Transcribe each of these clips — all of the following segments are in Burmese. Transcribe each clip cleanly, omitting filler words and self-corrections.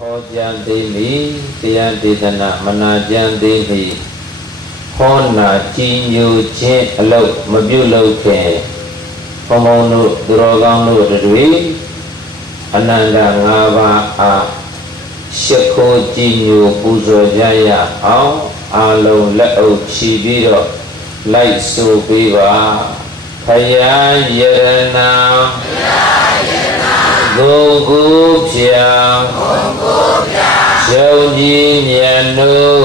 Ho jan dini tiyan didana mana jan dini hona chinyu chin alok mabyu ke pamonu durogam nu dwi ananda ngaba a shekho chinyu puzo jaya ao along leo chi bi ro lai su pi ba phaya yarana Gong gu pia Xiao ji mian nu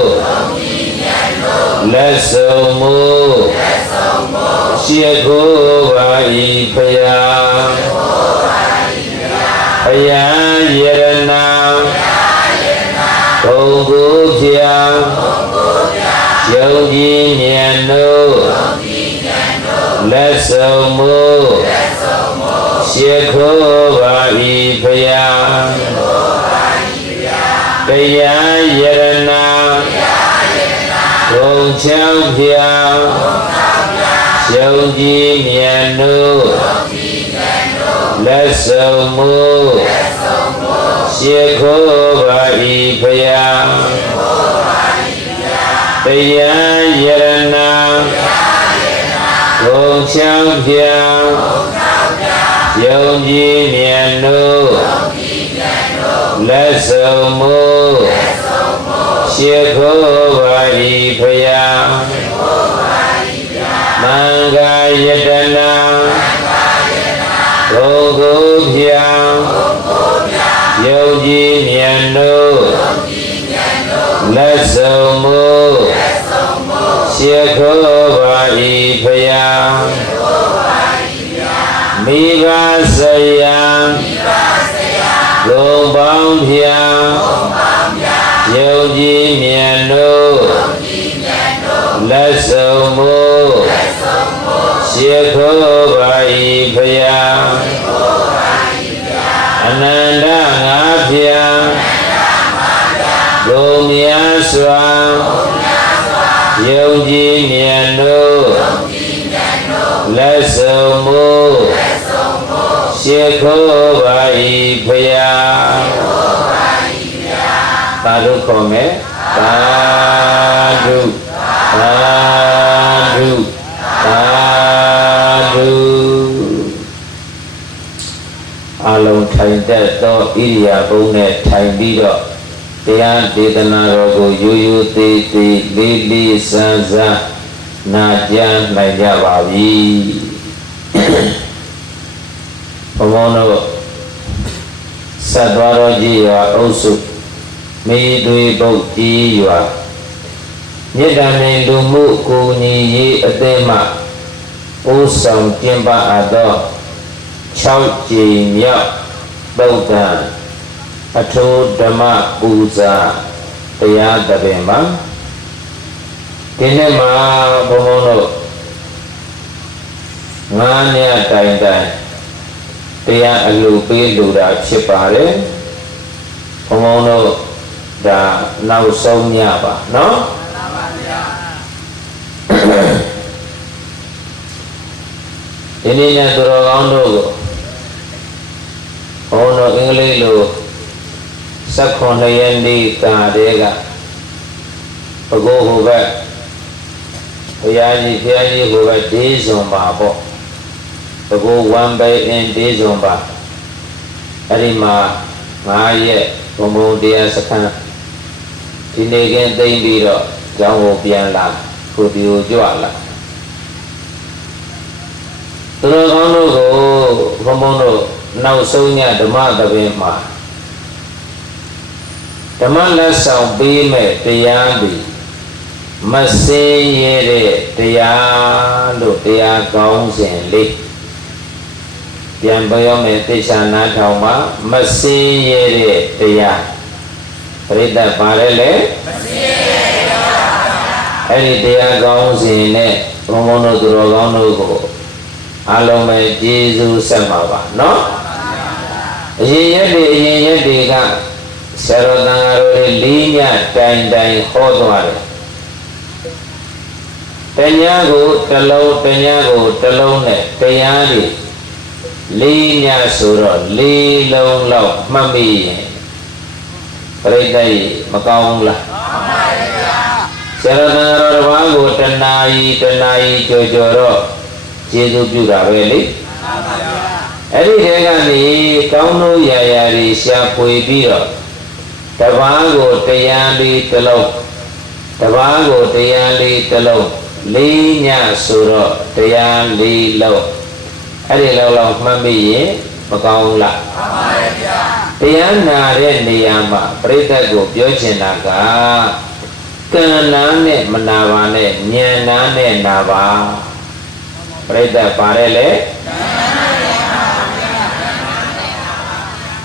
La sou mu Xie ku ba yi phaya Phaya yarana Gong gu pia Xiao ji mian nu La sou mu Xie ku ba yi phaya Phaya yarana Gong chao pia Xiao ji mian nu La sou mu Xie ku ba yi phaya Phaya yarana Gong chao pia Xiao ji mian nu La sou mu Xie ku ba yi phaya Manga yadana Gong gu pia Xiao ji mian nu La sou mu Xie ku ba yi phaya Mi ba sayang Gong bang pia Xiao ji mian nu La sou mu Xie ku ba yi phaya Ananda ngã pia Gong mya swa Xiao ji mian nu La sou mu Xie ku ba yi phaya Tadu kome Tadu Tadu Tadu Along thay dat do iriya bông ne thay bi do Tiyan dedana rogo yu yu te te li li sa za Na jan nai ja ba bi Pamono Sadwaro ji ya osu Mi dui bok ji ya Nyedane lumu ku ni yi atema Usam tiemba ado Chao ji miyak Bauta Atho dhamma puja Taya tabema Kine ma pamono Nganya tain tain Taya alu pi lu da chip pare Pamono da nau song nya ba no Ini nya durogam do Pamono English lu Sakhon yandi ka dega Pago ho ba Phaya ji ho ba de zon ba bo Pago one by in de zon ba Ari ma nga ye Pamono dia sakhan Di ne ken tain bi do Jaung ho pian la Phu ti ho jwa la Durogam do ko Pamono Nau sou nya dhamma tabe ma Dhamma la sao pi me taya bi Masin ye de taya Lu taya kaung sin li Pian bayo me tisha na thao ma Masin ye de taya Parita pare le Eri taya kaung sin ne Pamono durogam do ko Along me Jesu sama ba no Yin yedi ka Sarodangaro linya tain tain hodware Tanya go talong ne Taya di Linya suro li long long mami ရိသတ်မကောင်းဘူးလားဆရာတော်တော်ဘာကိုတဏှာကြီးကြော်တော့ကျေးဇူးပြုတာပဲလေအဲ့ဒီတဲကနေကောင်းလို့ရာတွေရှာဖွေပြီးတော့တပားကိုတရားလေးတစ်လုံးတပားကိုတရားလေးတစ်လုံးလေးညဆိုတော့တရားလေးလုံးအဲ့ဒီလောက်မှတ်မိရင်မကောင်းဘူးလားမှန်ပါဗျာတရားနာတဲ့နေရာမှာပြိဿတ်ကိုပြောချင်တာကကံနာနဲ့မနာပါနဲ့ဉာဏ်နာနဲ့နာပါပြိဿတ်ပါတယ်လေ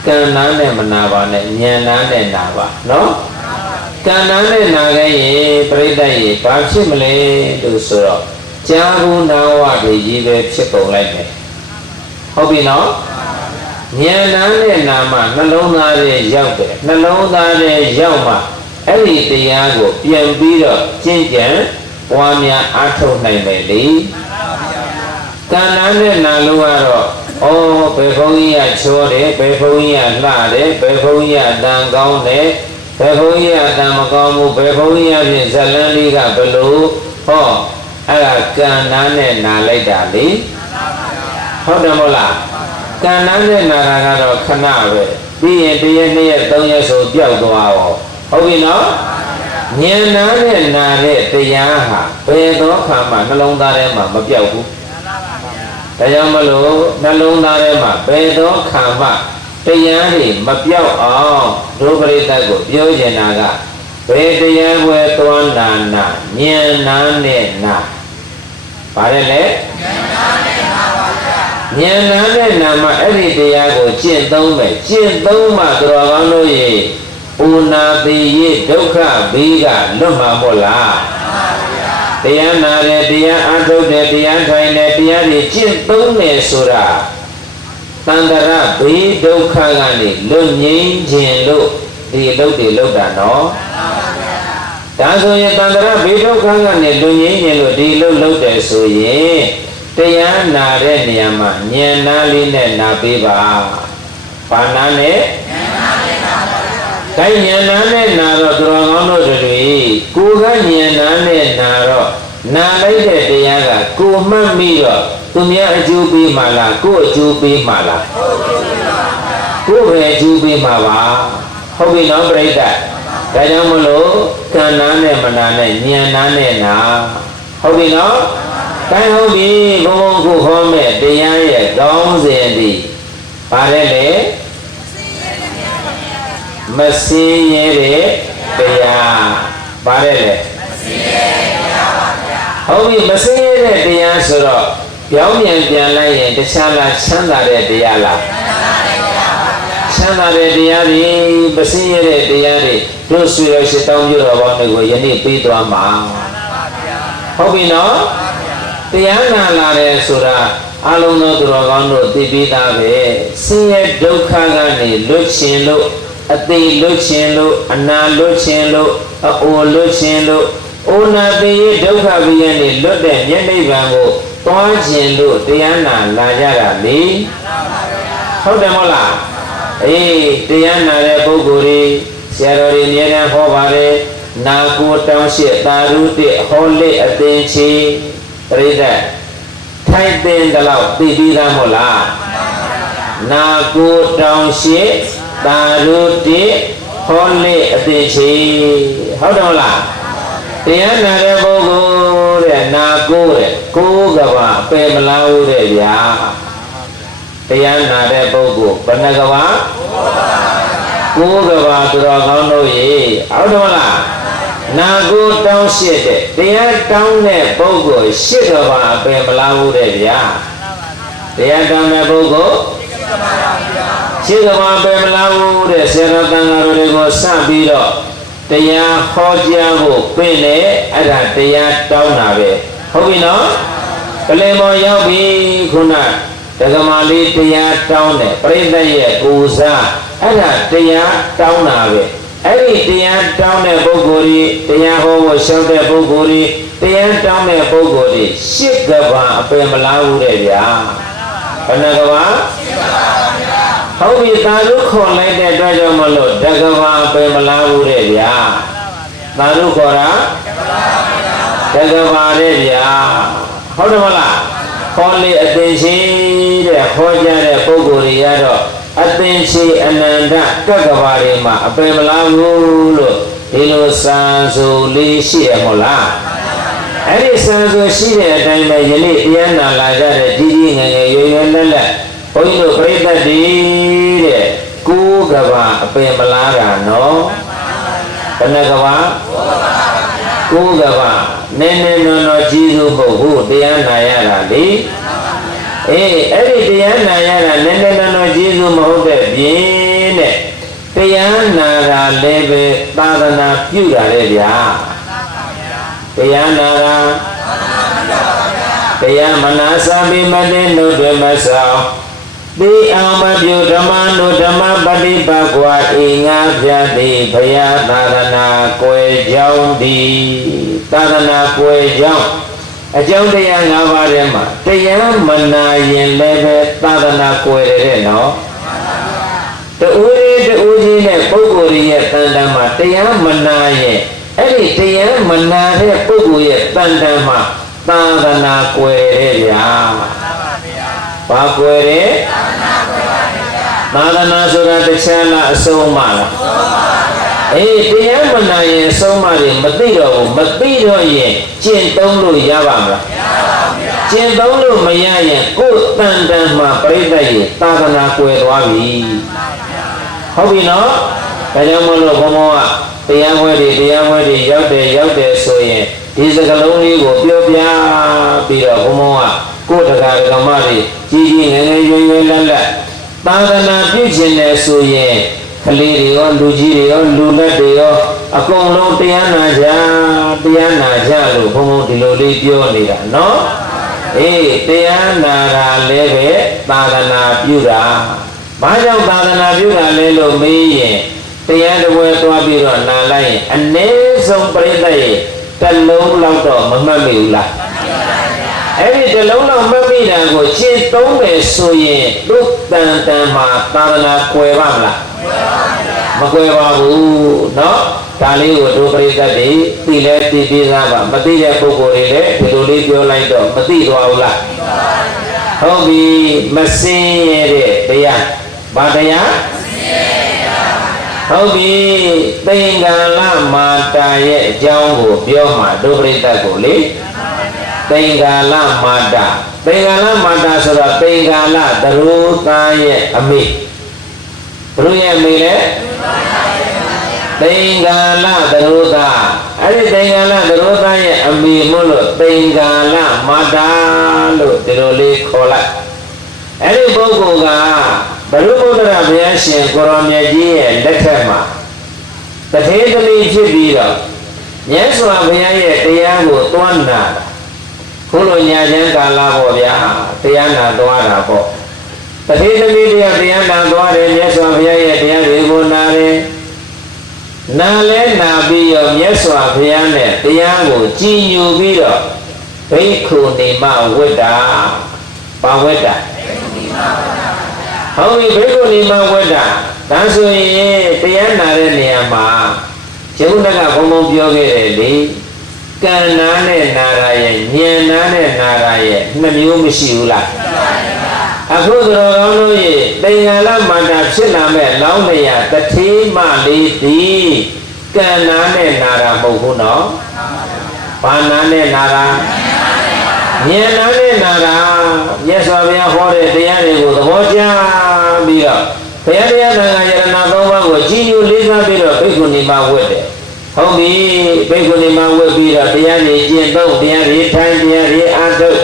ကံနာနဲ့မနာပါနဲ့ဉာဏ်နာနဲ့နာပါနော်ကံနာနဲ့နာခဲ့ရင်ပြိဿတ်ရေဘာဖြစ်မလဲလို့ဆိုတော့ကြာဘူးနာဝတွေကြီးပဲဖြစ်ပုံလိုက်မယ်ဟုတ်ပြီနော်ဉာဏ်နာနဲ့နာမှနှလုံးသားရဲ့ရောက်တယ်နှလုံးသားရဲ့ရောက်မှအဲ့ဒီတရားကိုပြန်ပြီးတော့ကျင့်ကြံပွားများအားထုတ်နိုင်တယ်လေကံနာနဲ့နာလို့ကတော့ဘယ်ဘုန်းကြီးကချောတယ်ဘယ်ဘုန်းကြီးကလှတယ်ဘယ်ဘုန်းကြီးကအတန်ကောင်းတယ်ဘယ်ဘုန်းကြီးကအတန်မကောင်းဘူးဘယ်ဘုန်းကြီးအပြင်ဇလန်းလေးကဘလို့အဲ့ဒါကံနာနဲ့နာလိုက်တာလေဟုတ်တယ်မဟုတ်လားကံနာနဲ့နာတာကတော့ခဏပဲပြီးရင်တစ်ရက်နှစ်ရက်သုံးရက်ဆိုပျောက်သွားရောဟုတ်ပြီနော်ဉာဏ်နာနဲ့နာတဲ့တရားဟာဘယ်တော့ခါမှနှလုံးသားထဲမှာမပျောက်ဘူးဒါကြောင့်မလို့နှလုံးသားထဲမှာဘယ်တော့ခါမှတရားတွေမပျောက်အောင်ဒုပရိသတ်ကိုပြောချင်တာကဘယ်တရားဝယ်သွားနာနာဉာဏ်နာနဲ့နာပါတယ်လေဉာဏ်နာနဲ့နာပါဗျာဉာဏ်နာနဲ့နာမှအဲ့ဒီတရားကိုကျင့်သုံးမယ်ကျင့်သုံးမှတော်ကောင်းလို့ရေဥနာတိရေဒုက္ခဘေးကလွတ်မှာမို့လားတရားနာတယ်တရားအထုတ်တယ်တရားထိုင်တယ်တရားတွေကျင့်သုံးတယ်ဆိုတာတန္တရဘေးဒုက္ခကနေလွတ်ငြိမ်းခြင်းလို့ဒီအလုပ်တွေလုပ်တာနော်ဒါဆိုရင်တန္တရဘေးဒုက္ခကနေလွတ်ငြိမ်းခြင်းလို့ဒီအလုပ်လုပ်တယ်ဆိုရင်တရားနာတဲ့နေရာမှာဉာဏ်နာလေးနဲ့နာပေးပါဘာနာနဲ့ဉာဏ်နာနဲ့နာပါတိုင်းဉာဏ်နာနဲ့နာတော့သူတော်ကောင်းတို့တွေကိုယ်ကဉာဏ်နာနဲ့နာတော့နာလိုက်တဲ့တရားကကိုမှတ်မိတော့သူများအကျိုးပေးမှလားကိုအကျိုးပေးမှလားကိုပဲအကျိုးပေးမှပါဟုတ်ပြီနော်ပြိဿဒါကြောင့်မလို့ကံနာနဲ့မနာနဲ့ဉာဏ်နာနဲ့နာဟုတ်ပြီနော်တိုင်းဟုတ်ပြီဘုံဘုံကိုဟောမဲ့တရားရဲ့ကောင်းစဉ်ဒီပါတယ်လေမစင်းရဲတဲ့တရားပါတယ်လေဟုတ်ပြီမစင်းရဲတဲ့တရားဆိုတော့ပြောင်းပြန်လိုက်ရင်တခြားလားချမ်းသာတဲ့တရားလားချမ်းသာတဲ့တရားတွေမစင်းရဲတဲ့တရားတွေတို့ဆွေရရှိတောင်းပြတော်ပေါင်းတွေကိုယနေ့ပေးသွားမှာဟုတ်ပြီနော်တရားနာလာတယ်ဆိုတာအလုံးသောသူတော်ကောင်းတို့သိပြီးသားပဲဆင်းရဲဒုက္ခကနေလွတ်ခြင်းလို့အသေးလွတ်ခြင်းလို့အနာလွတ်ခြင်းလို့အိုလွတ်ခြင်းလို့အိုနာပေဒုက္ခဘိယံနေလွတ်တဲ့မျက်နှိဗ္ဗာန်ကိုတွားခြင်းလို့တရားနာလာကြတာလေဟုတ်တယ်မဟုတ်လားအေးတရားနာတဲ့ပုဂ္ဂိုလ်တွေဆရာတော်တွေအများအားဟောပါတယ်နာကိုတောင်းရှိသာရုတိဟောလေအသင်ချီပရိသတ်ထိုက်တဲ့လောက်သိပြီးသားမဟုတ်လားနာကိုတောင်းရှိသာရုတိဟောလေအသင်ချီဟုတ်တယ်မလားတရားနာတဲ့ပုဂ္ဂိုလ်တဲ့နာကိုတဲ့ကိုးကဘာပယ်မလားဘူးတဲ့ဗျာတရားနာတဲ့ပုဂ္ဂိုလ်ဘယ်နှကဘာကိုးကဘာသူတော်ကောင်းတို့ရေဟုတ်တယ်မလားနာကိုတောင်းရှိတဲ့တရားတောင်းတဲ့ပုဂ္ဂိုလ်ရှစ်ကဘာပယ်မလားဘူးတဲ့ဗျာတရားတောင်းတဲ့ပုဂ္ဂိုလ်ရှစ်ကဘာပယ်မလားဘူးတဲ့ဆရာတော်တန်ဃာတော်တွေကိုစပြီးတော့တရားဟောကြားဖို့ပြင့်လေအဲ့ဒါတရားတောင်းတာပဲဟုတ်ပြီနော်ကလေးမောရောက်ပြီခုနဒကမာလေးတရားတောင်းတယ်ပြိဿရဲ့ပူဇာအဲ့ဒါတရားတောင်းတာပဲအဲ့ဒီတရားတောင်းတဲ့ပုဂ္ဂိုလ်ကြီးတရားဟောဖို့ရှောက်တဲ့ပုဂ္ဂိုလ်ကြီးတရားတောင်းတဲ့ပုဂ္ဂိုလ်ကြီးရှစ်ကဘာအပင်မလားဘူးတဲ့ဗျာဘယ်နှကဘာရှစ်ကဘာဗျာ ဟုတ်ပြီသာဓုခေါ်လိုက်တဲ့အတွက်ကြောင့်မလို့တက္ကဝအပေမလားဘူးတဲ့ဗျာသာဓုခေါ်တာတက္ကဝတဲ့ဗျာဟုတ်တယ်မလားခေါ်လေအသင်ရှိတဲ့ခေါ်ကြတဲ့ပုဂ္ဂိုလ်တွေကတော့အသင်ရှိအနန္တတက္ကဝတွေမှာအပေမလားဘူးလို့ဒီလိုစံဆိုလေးရှိရမို့လားအဲ့ဒီစံဆိုရှိတဲ့အတိုင်းပဲယနေ့တရားနာလာကြတဲ့ကြီးကြီးငယ်ငယ်ရွယ်ရွယ်လက်လက်ဘုန်းကြီးတို့ပြိဿတ်တွေတဲ့ကိုးကဘာအပင်မလားတာနော်ဘယ်နှကဘာကိုးကဘာနည်းနည်းနော်ကြီးစုမဟုတ်ဘူးတရားနာရတာလေအေးအဲ့ဒီတရားနာရတာနည်းနည်းနော်ကြီးစုမဟုတ်တဲ့ပြင်းတဲ့တရားနာတာလည်းပဲသာသနာပြုတာလေဗျာတရားနာတာတရားမနာစာပိမတေနုဒ္ဓမဆောတိအောင်မပြုဓမ္မနုဓမ္မပฏิပတ်ကွာဤငါပြတိဘုရားသာသနာကွယ်ကြောင်းသည်သာသနာကွယ်ကြောင်းအကြောင်းတရား၅ပါးထဲမှာတရားမနာရင်လည်းပဲသာသနာကွယ်တယ်နော်တူကြီးနဲ့ပုဂ္ဂိုလ်ရဲ့တန်တမ်းမှာတရားမနာရင်အဲ့ဒီတရားမနာတဲ့ပုဂ္ဂိုလ်ရဲ့တန်တမ်းမှာသာသနာကွယ်တယ်ဗျာဘာကွယ်တယ်သာသနာဆိုတာတခြားလားအဆုံးမလားအေးတရားမနာရင်အဆုံးမတွေမသိတော့ဘူးမသိတော့ရင်ကျင့်သုံးလို့ရပါမလားကျင့်သုံးလို့မရရင်ကိုယ်တန်တမ်းမှာပြိဿရဲ့သာသနာကွယ်သွားပြီဟုတ်ပြီနော်ဒါကြောင့်မလို့ဘုံဘုံကတရားဝဲတွေရောက်တယ်ဆိုရင်ဒီစကလုံးလေးကိုပြောပြပြီးတော့ဘုံဘုံကကိုယ်တရားဓမ္မတွေကြီးကြီးငယ်ငယ်ရွယ်ရွယ်လက်လက်သာသနာပြုခြင်းနဲ့ဆိုရင်ကလေးတွေရောလူကြီးတွေရောလူလက်တွေရောအကုန်လုံးတရားနာကြလို့ဘုံဘုံဒီလိုလေးပြောနေတာနော်အေးတရားနာတာလည်းပဲသာသနာပြုတာဘာကြောင့်သာသနာပြုတာလဲလို့မေးရင်တရားတော်ပွဲသွားပြီးတော့နာလိုက်ရင်အနည်းဆုံးပြိဿရဲ့တစ်လုံးလောက်တော့မမှတ်မိဘူးလားအဲ့ဒီတစ်လုံးလောက်မှတ်မိတာကိုရှင်းသုံးတယ်ဆိုရင်သူ့တန်တန်မှာသာသနာကွယ်ပါမလားမကွယ်ပါဘူးเนาะဒါလေးကိုတို့ပြိဿတွေသိလဲသိပြီးသားပါမသိတဲ့ပုဂ္ဂိုလ်တွေလည်းဒီလိုလေးပြောလိုက်တော့မသိသွားဘူးလားဟုတ်ပြီမစင်းရတဲ့တရားဘာတရားဟုတ်ပြီသင်္ကာလမာတာရဲ့အကြောင်းကိုပြောမှဒုပရိသတ်ကိုလေသင်္ကာလမာတာဆိုတော့သင်္ကာလသရုသားရဲ့အမေဘုရားရဲ့အမေလေသင်္ကာလသရုသားအဲ့ဒီသင်္ကာလသရုသားရဲ့အမေမို့လို့သင်္ကာလမာတာလို့ဒီလိုလေးခေါ်လိုက်အဲ့ဒီပုဂ္ဂိုလ်ကဘုရုဘုဒ္ဓရာဘုရားရှင်ကိုရောင်မြတ်ကြီးရဲ့လက်ထက်မှာတထေးသမီးဖြစ်ပြီးတော့မြတ်စွာဘုရားရဲ့တရားကိုသွမ်းနာခုလိုညာချမ်းကာလပေါ့ဗျာတရားနာသွားတာပေါ့တထေးသမီးတရားနာသွားတယ်မြတ်စွာဘုရားရဲ့တရားတွေကိုနာတယ်နာလဲနာပြီးတော့မြတ်စွာဘုရားနဲ့တရားကိုကြည်ညိုပြီးတော့ဘိက္ခုနီမဝိတ္တာပါဝိတ္တာဟုတ်ပြီဘိက္ခုနီမဝိတ္တာဒါဆိုရင်တရားနာတဲ့နေရာမှာယုံတကဘုံဘုံပြောခဲ့တယ်လေကံနာနဲ့နာရရဲ့ဉာဏ်နာနဲ့နာရရဲ့နှစ်မျိုးမရှိဘူးလားအခုတော်ကောင်းတို့ရဲ့သင်္ကာလမန္တာဖြစ်လာမဲ့လောင်းနေရတထေးမလေးသည်ကံနာနဲ့နာတာမဟုတ်ဘူးနော်ဘာနာနဲ့နာတာဉာဏ်နာနဲ့နာတာမြတ်စွာဘုရားဟောတဲ့တရားတွေကိုသဘောကျပြီးတော့ဘုရားတရားသံဃာယရဏ၃ပါးကိုကြည်ညိုလေးစားပြီးတော့ဘိက္ခုနီမဝတ်တယ်ဟုတ်ပြီဘိက္ခုနီမဝတ်ပြီးတော့တရားတွေကျင့်သုံးတရားတွေထိုင်တရားတွေအားထုတ်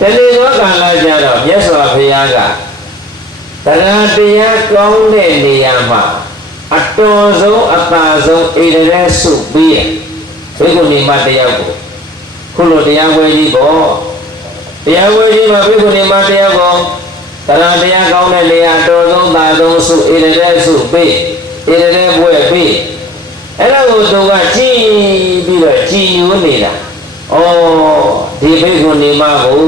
တဏှေသောကာလကြတော့မြတ်စွာဘုရားကတရားတရားကောင်းတဲ့နေရာမှာအတော်ဆုံးအသာဆုံးဣရရဲစုပြီးဘိက္ခုနီမတယောက်ကိုခုလိုတရားဝဲကြီးပေါ့တရားဝဲကြီးမှာဘိက္ခုနီမတယောက်ကိုတရားတရားကောင်းတဲ့နေရာတော်ဆုံးသာဆုံးစုဣရရဲစုပြီးဣရရဲဘွဲ့ပြီးအဲ့ဒါကိုသူကကြည်ပြီးတော့ကြည်ညိုနေတာဩဒီဘိက္ခုနီမကို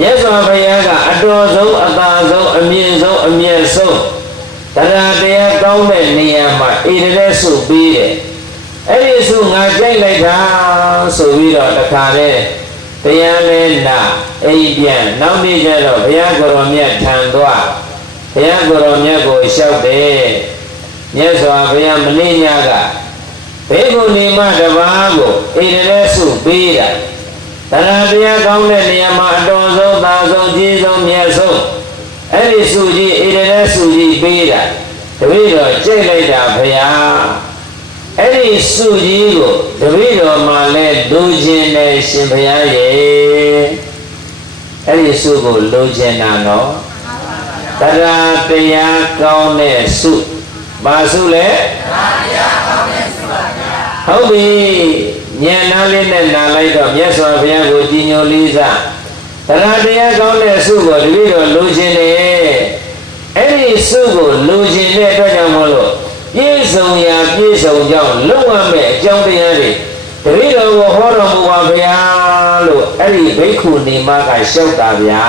မြတ်စွာဘုရားကအတော်ဆုံးအသာဆုံးအမြင့်ဆုံးအမြတ်ဆုံးတရားတရားကောင်းတဲ့နေရာမှာဣတရဲစုပြီးတယ်အဲ့ဒီစုငါကြိုက်လိုက်တာဆိုပြီးတော့တခါလေတရားလဲနာအိမ်ပြန်နောက်နေ့ကျတော့ဘုရားကိုယ်တော်မြတ်ထံသွားဘုရားကိုယ်တော်မြတ်ကိုလျှောက်တယ်မြတ်စွာဘုရားမင်းညာကဘေကုဏီမတပါးကိုဣတရဲစုပြီးတာတရားတရားကောင်းတဲ့နေရာမှာအတော်ဆုံးသာဆုံးကြီးဆုံးမြတ်ဆုံးအဲ့ဒီစုကြီးဣတရဲစုကြီးပြီးတာတပည့်တော်ကြိတ်လိုက်တာဘုရားအဲ့ဒီစုကြီးကိုတပည့်တော်မှလည်းလူချင်းနဲ့ရှင်ဘုရားရဲ့အဲ့ဒီစုကိုလူချင်းတာနော်တရားတရားကောင်းတဲ့စုဘာစုလဲတရားကောင်းတဲ့စုပါဗျာဟုတ်ပြီဉာဏ်နာလေးနဲ့နာလိုက်တော့မြတ်စွာဘုရားကိုကြည်ညိုလေးစားတရားတရားကောင်းတဲ့စုကိုတပည့်တော်လူချင်းနဲ့အဲ့ဒီစုကိုလူချင်းတဲ့အတွက်ကြောင့်မလို့ပြည့်စုံရာပြည့်စုံကြောင်းလုံးဝမဲ့အကြောင်းတရားတွေတပည့်တော်ကိုဟောတော်မူပါဗျာလို့အဲ့ဒီဘိက္ခုနီမကလျှောက်တာဗျာ